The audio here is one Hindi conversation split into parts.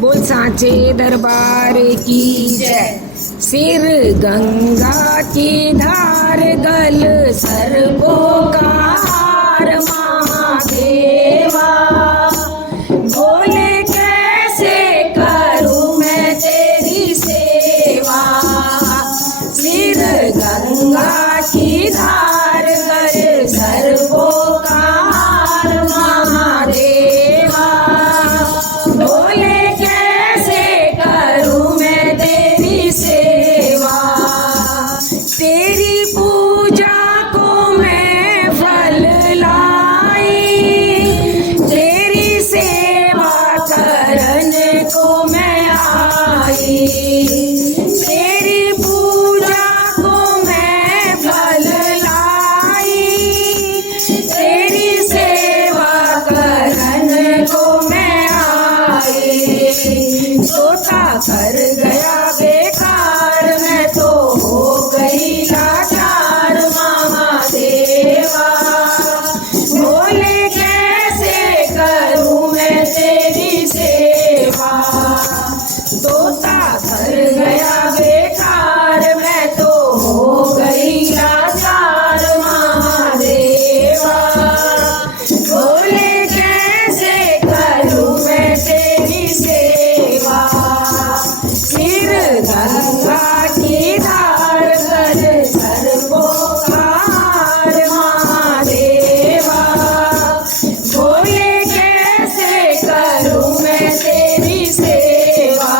बोल सांचे दरबार की जय। सिर गंगा की धार गल सर्पों का हार महादेवा। बोले कैसे करूं मैं तेरी सेवा। सिर गंगा की धार गल सर्पों का हार महादेवा। बोले कैसे करूं मैं तेरी सेवा। तेरी पूजा को मैं फल लाई, तेरी सेवा करने को मैं आई। तेरी पूजा को मैं फल लाई, तेरी सेवा करने को मैं आई। सोता कर गया बेकार, मैं तो हो गई लाचार महादेवा। बोले कैसे करूं मैं तेरी सेवा। सोता कर गया बेकार, मैं तो हो गई लाचार महादेवा। बोले कैसे करूं मैं तेरी सेवा। सिर गंगा की धार गल सर्पों का हार महादेवा। बोले कैसे करूं मैं तेरी सेवा।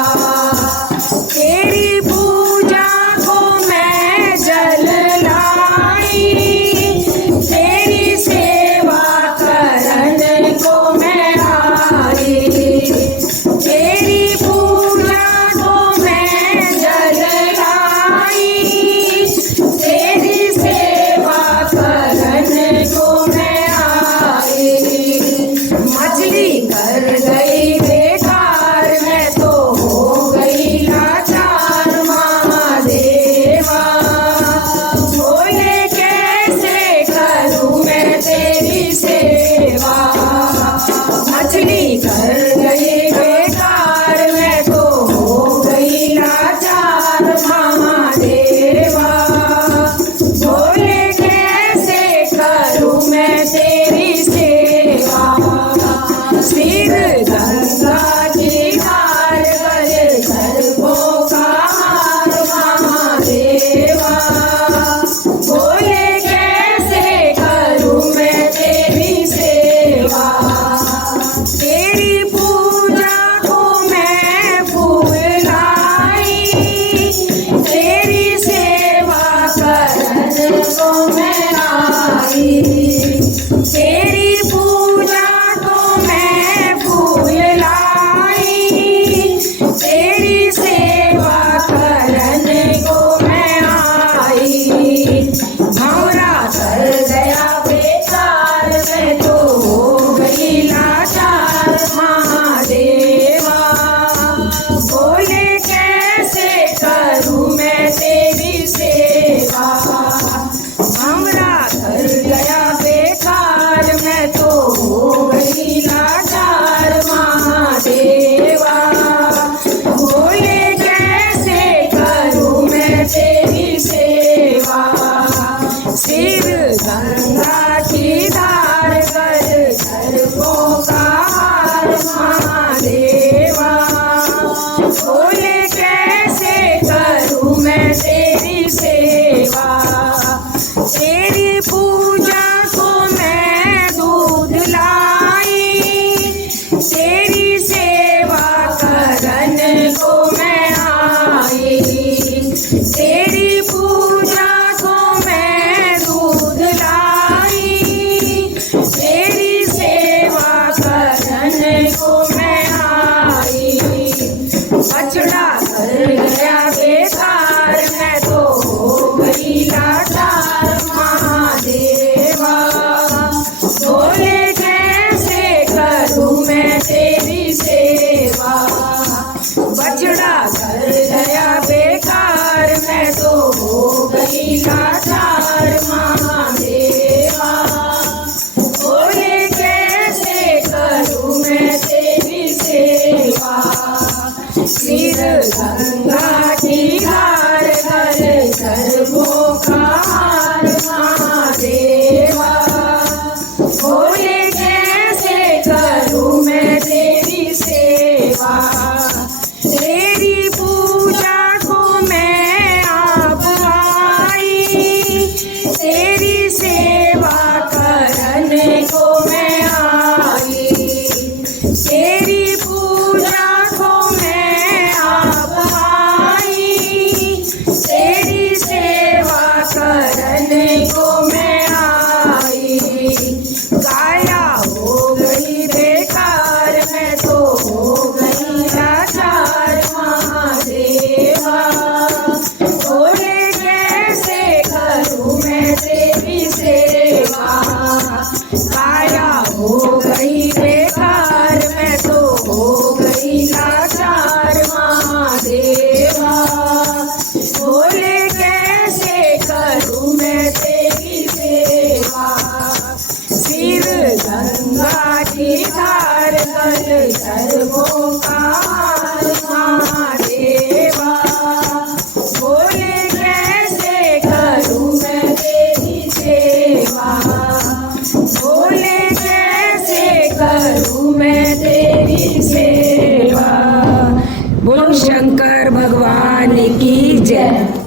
सिर गंगा की धार गले सर्वों का हार महादेवा। बोले कैसे करूं मैं तेरी सेवा, तेरी पूजा को मैं आप आई, तेरी सेवा करने को मैं आई, तेरी पूजा को मैं आप आई, तेरी सेवा करने को मैं आई। काया हो गई बेकार, मैं तो हो गई लाचार महादेवा। बोले कैसे करूं मैं तेरी सेवा, काया हो गई बेकार, मैं तो हो गई लाचार महादेवा। बोले कैसे करूं मैं तेरी सेवा, सिर गंगा की धार गले सर्वों का हार महादेवा। बोले कैसे करूं मैं तेरी सेवा, बोले कैसे करूं मैं तेरी सेवा। बोलो शंकर भगवान की जय।